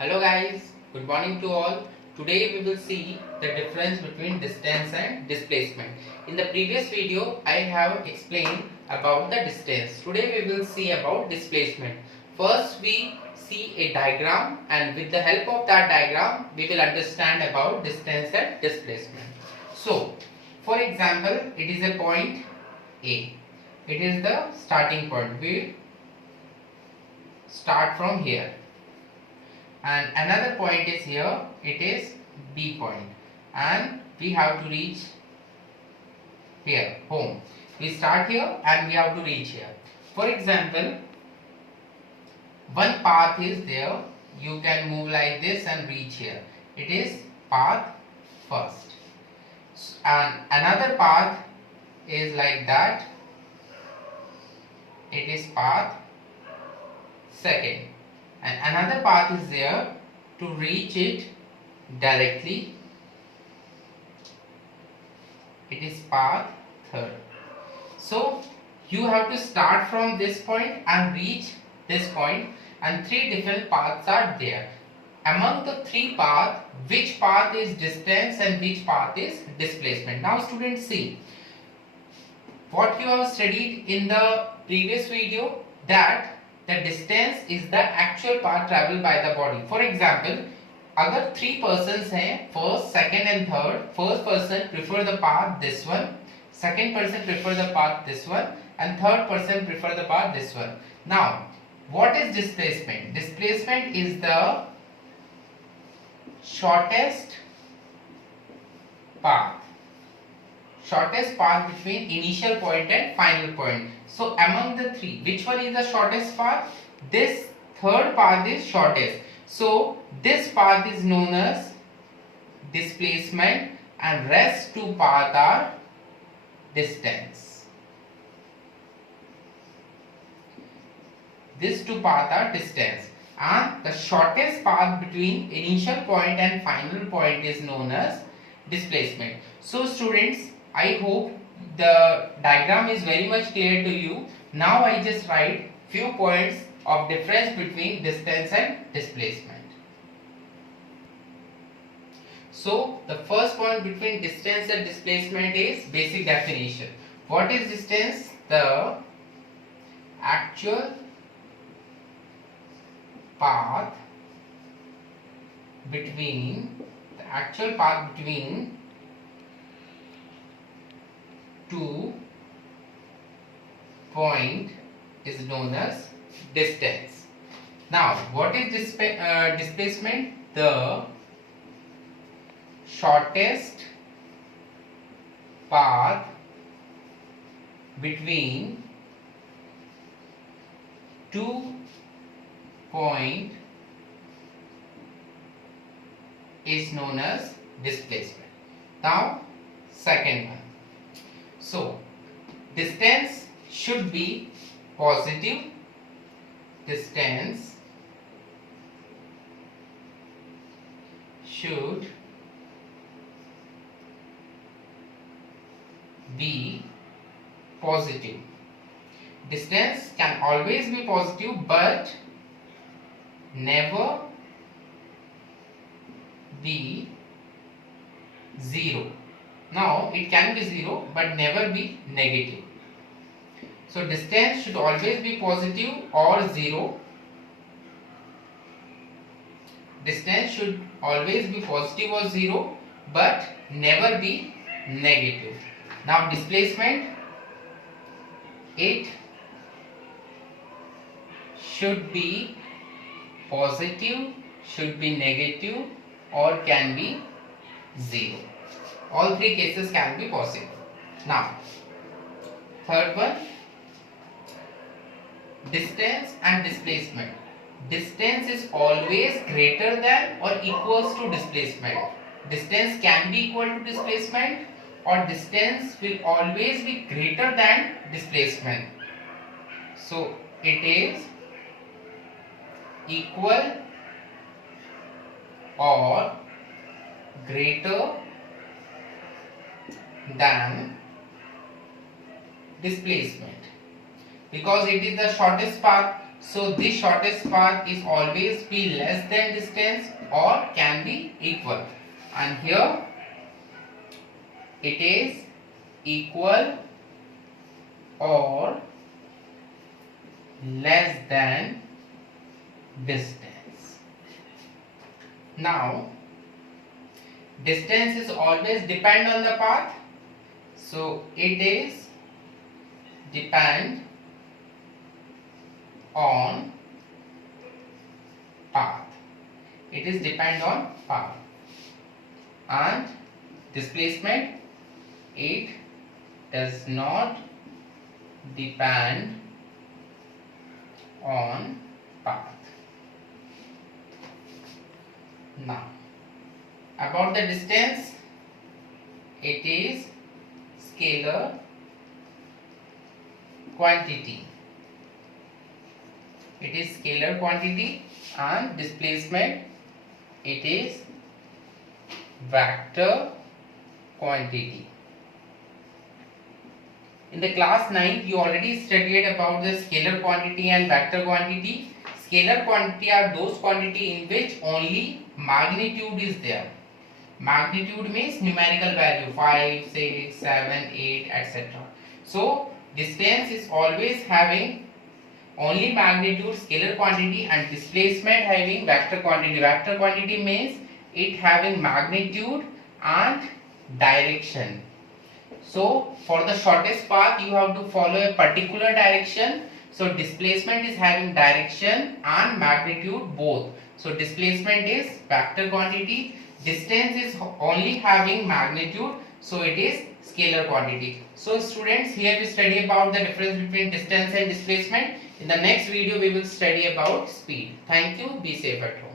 Hello guys, good morning to all. Today we will see the difference between distance and displacement. In the previous video I have explained about the distance. Today we will see about displacement. First we see a diagram, and with the help of that diagram we will understand about distance and displacement. So for example, it is a point A. It is the starting point. We start from here. And another point is here, it is B point, and we have to reach here, home. We start here and we have to reach here. For example, one path is there, you can move like this and reach here. It is path first, and another path is like that, it is path second, and another path is there to reach it directly, it is path third. So you have to start from this point and reach this point, and three different paths are there. Among the three paths, which path is distance and which path is displacement? Now students, see what you have studied in the previous video, that the distance is the actual path traveled by the body. For example, अगर three persons हैं, first, second and third, first person prefer the path this one, second person prefer the path this one, and third person prefer the path this one. Now what is displacement? Displacement is the shortest path between initial point and final point. So among the three, which one is the shortest path? This third path is shortest. So this path is known as displacement, and rest two paths are distance. These two paths are distance, and the shortest path between initial point and final point is known as displacement. So students, I hope the diagram is very much clear to you. Now I just write few points of difference between distance and displacement. So the first point between distance and displacement is basic definition. What is distance? The actual path between two point is known as distance. Now what is displacement? The shortest path between two point is known as displacement. Now second one. So distance should be positive. Distance should be positive. Distance can always be positive but never be zero. Now it can be zero but never be negative. So distance should always be positive or zero. Distance should always be positive or zero but never be negative. Now displacement, it should be positive, should be negative, or can be zero. All three cases can be possible. Now third one, distance and displacement. Distance is always greater than or equals to displacement. Distance can be equal to displacement, or distance will always be greater than displacement. So it is equal or greater than displacement, because it is the shortest path So the shortest path is always be less than distance or can be equal, and here it is equal or less than distance. Now distance is always depend on the path, so it is depend on path. It is depend on path. And displacement, it does not depend on path. Now about the distance, it is scalar quantity. It is scalar quantity, and displacement, it is vector quantity. In the class 9 you already studied about the scalar quantity and vector quantity. Scalar quantity are those quantity in which only magnitude is there. Magnitude means numerical value 5, 6, 7, 8, etc. So distance is always having only magnitude, scalar quantity, and displacement having vector quantity. Vector quantity means it having magnitude and direction. So for the shortest path you have to follow a particular direction. So displacement is having direction and magnitude both. So displacement is vector quantity, distance is only having magnitude, so it is scalar quantity. So students, here we study about the difference between distance and displacement. In the next video we will study about speed. Thank you. Be safe at home.